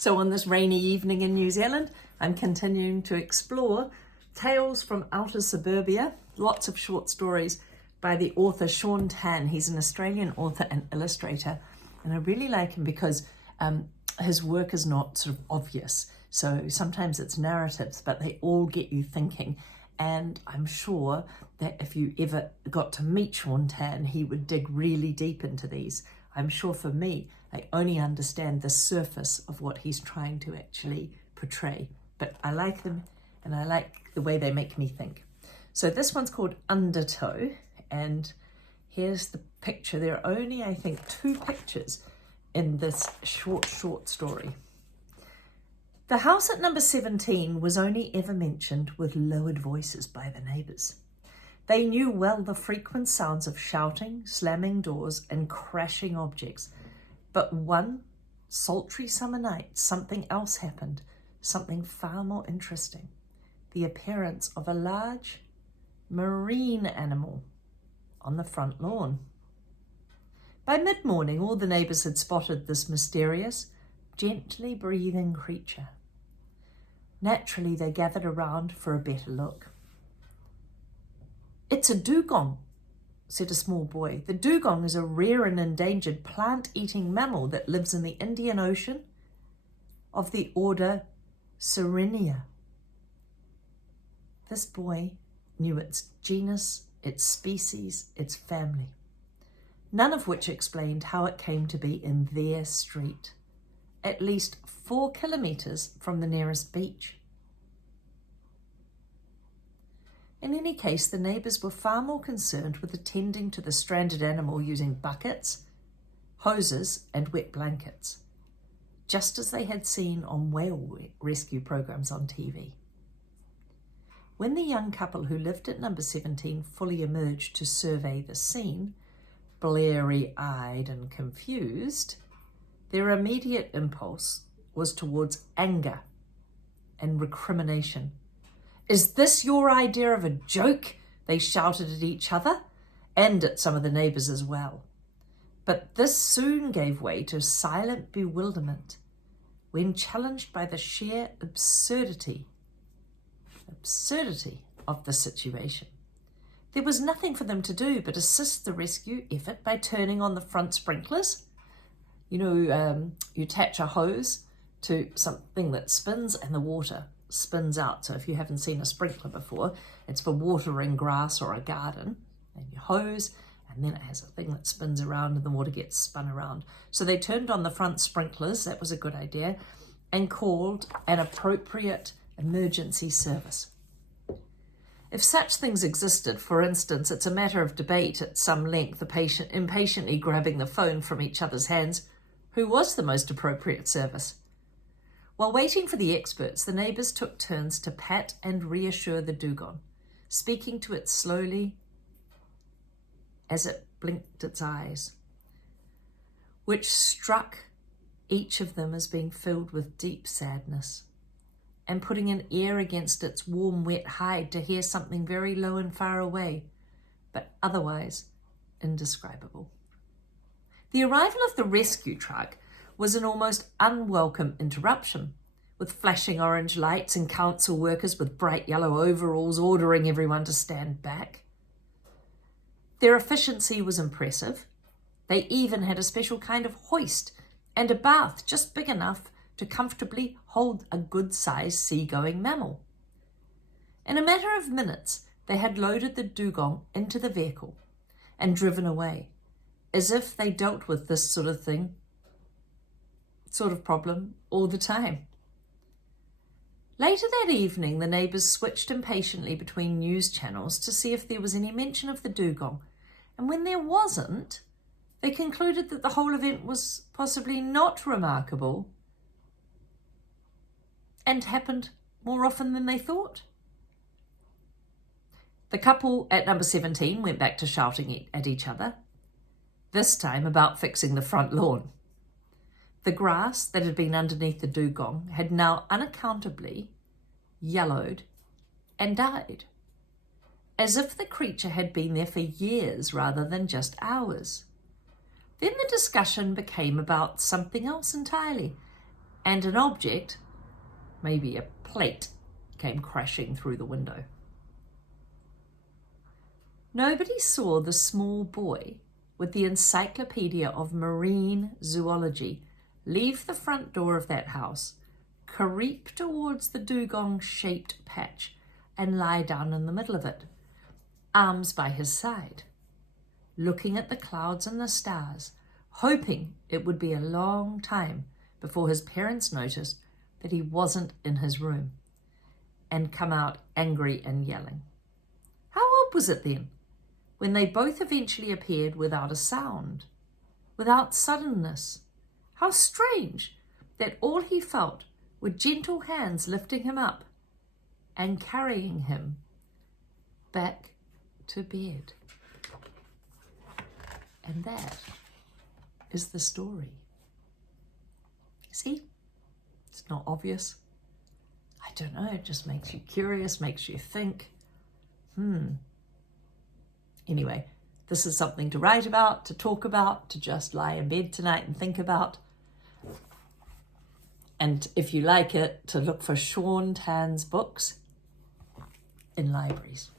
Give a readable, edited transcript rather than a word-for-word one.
So on this rainy evening in New Zealand, I'm continuing to explore Tales from Outer Suburbia, lots of short stories by the author Shaun Tan. He's an Australian author and illustrator, and I really like him because his work is not sort of obvious. So sometimes it's narratives, but they all get you thinking. And I'm sure that if you ever got to meet Shaun Tan, he would dig really deep into these. I'm sure for me, I only understand the surface of what he's trying to actually portray. But I like them, and I like the way they make me think. So this one's called Undertow, and here's the picture. There are only, I think, 2 pictures in this short story. The house at number 17 was only ever mentioned with lowered voices by the neighbours. They knew well the frequent sounds of shouting, slamming doors, and crashing objects. But one sultry summer night, something else happened, something far more interesting. The appearance of a large marine animal on the front lawn. By mid-morning, all the neighbours had spotted this mysterious, gently breathing creature. Naturally, they gathered around for a better look. "It's a dugong," said a small boy. The dugong is a rare and endangered plant-eating mammal that lives in the Indian Ocean of the order Sirenia. This boy knew its genus, its species, its family, none of which explained how it came to be in their street, at least 4 kilometres from the nearest beach. In any case, the neighbours were far more concerned with attending to the stranded animal using buckets, hoses, and wet blankets, just as they had seen on whale rescue programs on TV. When the young couple who lived at number 17 fully emerged to survey the scene, bleary-eyed and confused, their immediate impulse was towards anger and recrimination. "Is this your idea of a joke?" they shouted at each other and at some of the neighbours as well. But this soon gave way to silent bewilderment when challenged by the sheer absurdity of the situation. There was nothing for them to do but assist the rescue effort by turning on the front sprinklers. You attach a hose to something that spins and the water spins out. So if you haven't seen a sprinkler before, it's for watering grass or a garden, and you hose, and then it has a thing that spins around and the water gets spun around. So they turned on the front sprinklers, that was a good idea, and called an appropriate emergency service. If such things existed, for instance, it's a matter of debate at some length, the patient impatiently grabbing the phone from each other's hands, who was the most appropriate service. While waiting for the experts, the neighbours took turns to pat and reassure the dugong, speaking to it slowly as it blinked its eyes, which struck each of them as being filled with deep sadness, and putting an ear against its warm, wet hide to hear something very low and far away, but otherwise indescribable. The arrival of the rescue truck was an almost unwelcome interruption, with flashing orange lights and council workers with bright yellow overalls ordering everyone to stand back. Their efficiency was impressive. They even had a special kind of hoist and a bath just big enough to comfortably hold a good-sized seagoing mammal. In a matter of minutes, they had loaded the dugong into the vehicle and driven away, as if they dealt with this sort of problem all the time. Later that evening, the neighbours switched impatiently between news channels to see if there was any mention of the dugong, and when there wasn't, they concluded that the whole event was possibly not remarkable and happened more often than they thought. The couple at number 17 went back to shouting at each other, this time about fixing the front lawn. The grass that had been underneath the dugong had now unaccountably yellowed and died, as if the creature had been there for years rather than just hours. Then the discussion became about something else entirely, and an object, maybe a plate, came crashing through the window. Nobody saw the small boy with the Encyclopedia of Marine Zoology leave the front door of that house, creep towards the dugong-shaped patch, and lie down in the middle of it, arms by his side, looking at the clouds and the stars, hoping it would be a long time before his parents noticed that he wasn't in his room and come out angry and yelling. How odd was it then, when they both eventually appeared without a sound, without suddenness? How strange that all he felt were gentle hands lifting him up and carrying him back to bed. And that is the story. See, it's not obvious. I don't know, it just makes you curious, makes you think. Anyway, this is something to write about, to talk about, to just lie in bed tonight and think about. And if you like it, to look for Shaun Tan's books in libraries.